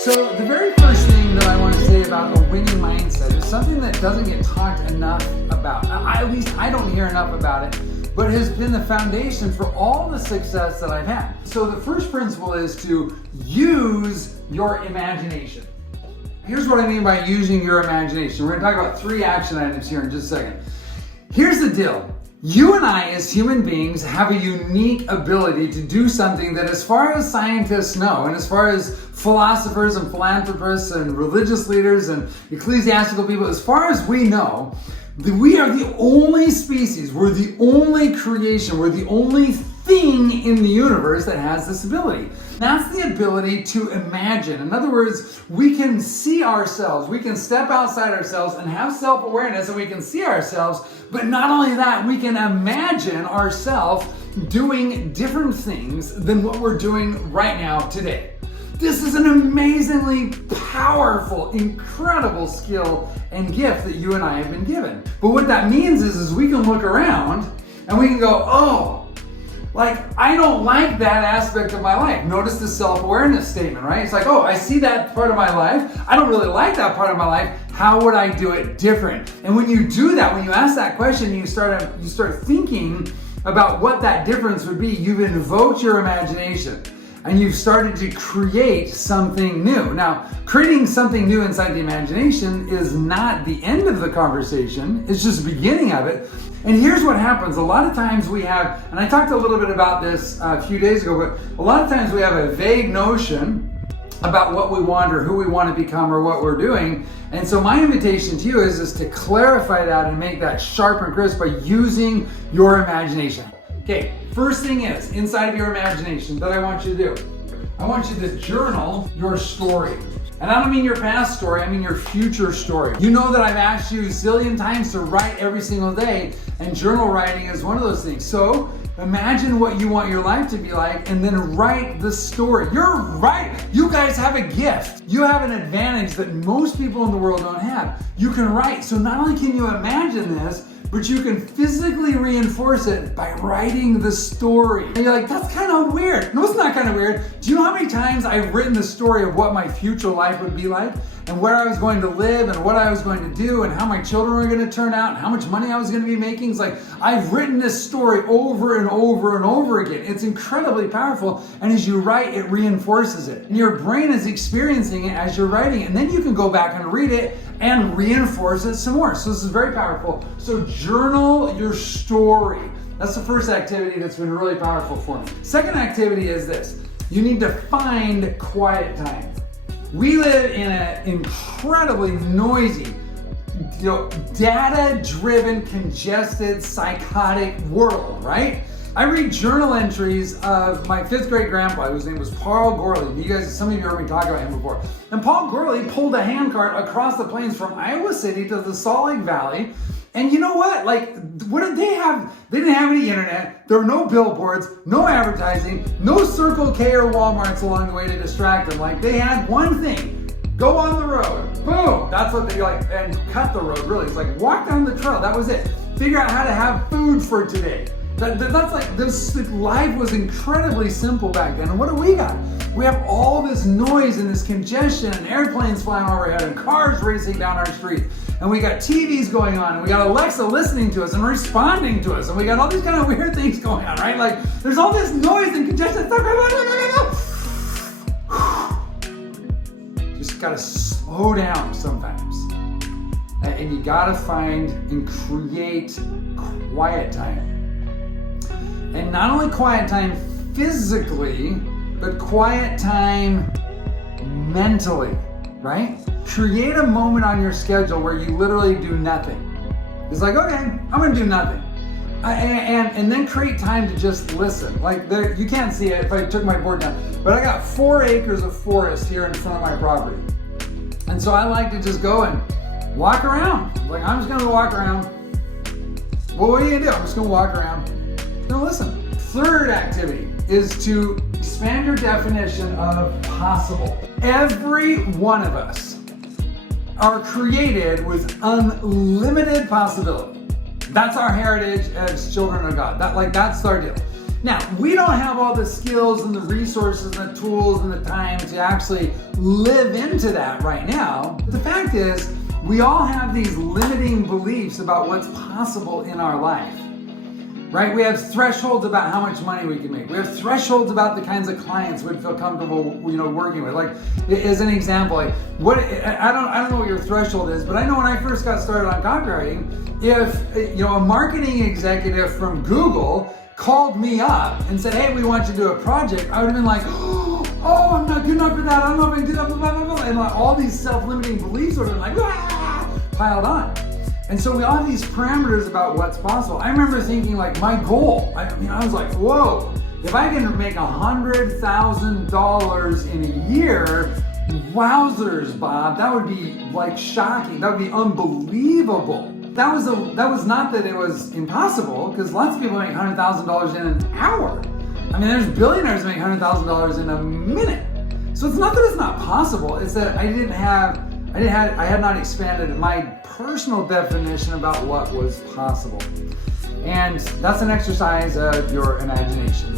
So the very first thing that I want to say about a winning mindset is something that doesn't get talked enough about. At least I don't hear enough about it, but has been the foundation for all the success that I've had. So the first principle is to use your imagination. Here's what I mean by using your imagination. We're going to talk about 3 action items here in just a second. Here's the deal. You and I as human beings have a unique ability to do something that, as far as scientists know, and as far as philosophers and philanthropists and religious leaders and ecclesiastical people, as far as we know, we are the only species, we're the only creation, we're the only thing in the universe that has this ability. That's the ability to imagine. In other words, we can see ourselves, we can step outside ourselves and have self-awareness, and we can see ourselves, but not only that, we can imagine ourselves doing different things than what we're doing right now today. This is an amazingly powerful, incredible skill and gift that you and I have been given. But what that means is we can look around and we can go, oh, like, I don't like that aspect of my life. Notice the self-awareness statement, right? It's like, oh, I see that part of my life. I don't really like that part of my life. How would I do it different? And when you do that, when you ask that question, you start thinking about what that difference would be. You've invoked your imagination and you've started to create something new. Now, creating something new inside the imagination is not the end of the conversation. It's just the beginning of it. And here's what happens. A lot of times we have, and I talked a little bit about this a few days ago, but a lot of times we have a vague notion about what we want or who we want to become or what we're doing. And so my invitation to you is to clarify that and make that sharp and crisp by using your imagination. Okay, first thing is, inside of your imagination that I want you to do, I want you to journal your story. And I don't mean your past story, I mean your future story. You know that I've asked you a zillion times to write every single day, and journal writing is one of those things. So imagine what you want your life to be like and then write the story. You're right. You guys have a gift. You have an advantage that most people in the world don't have. You can write. So not only can you imagine this, but you can physically reinforce it by writing the story. And you're like, that's kind of weird. No, it's not kind of weird. Do you know how many times I've written the story of what my future life would be like and where I was going to live and what I was going to do and how my children were going to turn out and how much money I was going to be making? It's like, I've written this story over and over and over again. It's incredibly powerful. And as you write, it reinforces it. And your brain is experiencing it as you're writing it. And then you can go back and read it and reinforce it some more. So this is very powerful. So journal your story. That's the first activity that's been really powerful for me. Second activity is this. You need to find quiet time. We live in an incredibly noisy, data-driven, congested, psychotic world, right? I read journal entries of my 5th grade grandpa, whose name was Paul Gorley. Some of you heard me talk about him before. And Paul Gorley pulled a handcart across the plains from Iowa City to the Salt Lake Valley. And you know what? Like, what did they have? They didn't have any internet. There were no billboards, no advertising, no Circle K or Walmarts along the way to distract them. Like, they had one thing. Go on the road. Boom. That's what they like. And cut the road, really. It's like, walk down the trail. That was it. Figure out how to have food for today. That's like, this life was incredibly simple back then. And what do we got? We have all this noise and this congestion and airplanes flying overhead and cars racing down our street. And we got TVs going on and we got Alexa listening to us and responding to us. And we got all these kind of weird things going on, right? Like, there's all this noise and congestion. Just gotta slow down sometimes. And you gotta find and create quiet time. And not only quiet time physically, but quiet time mentally, right? Create a moment on your schedule where you literally do nothing. It's like, okay, I'm gonna do nothing. And then create time to just listen. Like, you can't see it if I took my board down, but I got 4 acres of forest here in front of my property. And so I like to just go and walk around. Like, I'm just gonna walk around. Well, what are you gonna do? I'm just gonna walk around. Now listen. Third activity is to expand your definition of possible. Every one of us are created with unlimited possibility. That's our heritage as children of God. That's our deal. Now, we don't have all the skills and the resources and the tools and the time to actually live into that right now. But the fact is, we all have these limiting beliefs about what's possible in our life, right? We have thresholds about how much money we can make. We have thresholds about the kinds of clients we'd feel comfortable, working with. Like, as an example, I don't know what your threshold is, but I know when I first got started on copywriting, if a marketing executive from Google called me up and said, hey, we want you to do a project, I would have been like, oh, I'm not good enough for that, I don't know if I can do that, blah, blah, blah, blah. And like all these self-limiting beliefs would have been like, piled on. And so we all have these parameters about what's possible. I remember thinking like my goal, I was like, whoa, if I can make $100,000 in a year, wowzers, Bob, that would be like shocking, that would be unbelievable. That was not that it was impossible, because lots of people make $100,000 in an hour. There's billionaires making $100,000 in a minute. So it's not that it's not possible, it's that I had not expanded my personal definition about what was possible. And that's an exercise of your imagination.